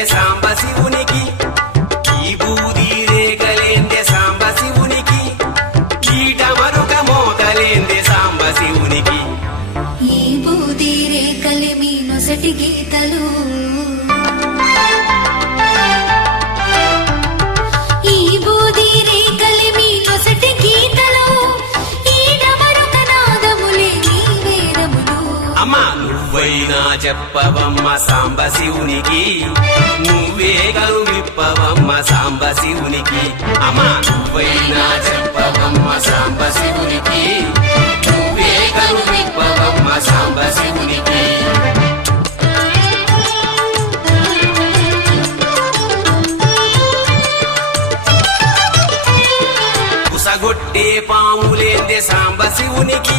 రేగలేందే సాంబ శివునికి, ఈ బూది రేగలేందే సాంబ శివునికి, ఈట మరుక మోతలేందే సాంబ శివునికి. ఈ బూది రేకలి మీ నొసటి గీతలు, ఈ బూది రేకలి మీ నొసటి గీతలు, ఈడ మరొక నాదములే నీ వేదములు. అమ్మా నువ్వైనా చెప్పవమ్మ సాంబ శివునికి, నువ్వే గలు విప్పవమ్మ సాంబ శివునికి. అమ్మా నువ్వైనా చెప్పవమ్మ సాంబ శివునికి, నువ్వే గలు విప్పవమ్మ సాంబ శివునికి. కుసగొట్టే పాములేందే సాంబ శివునికి,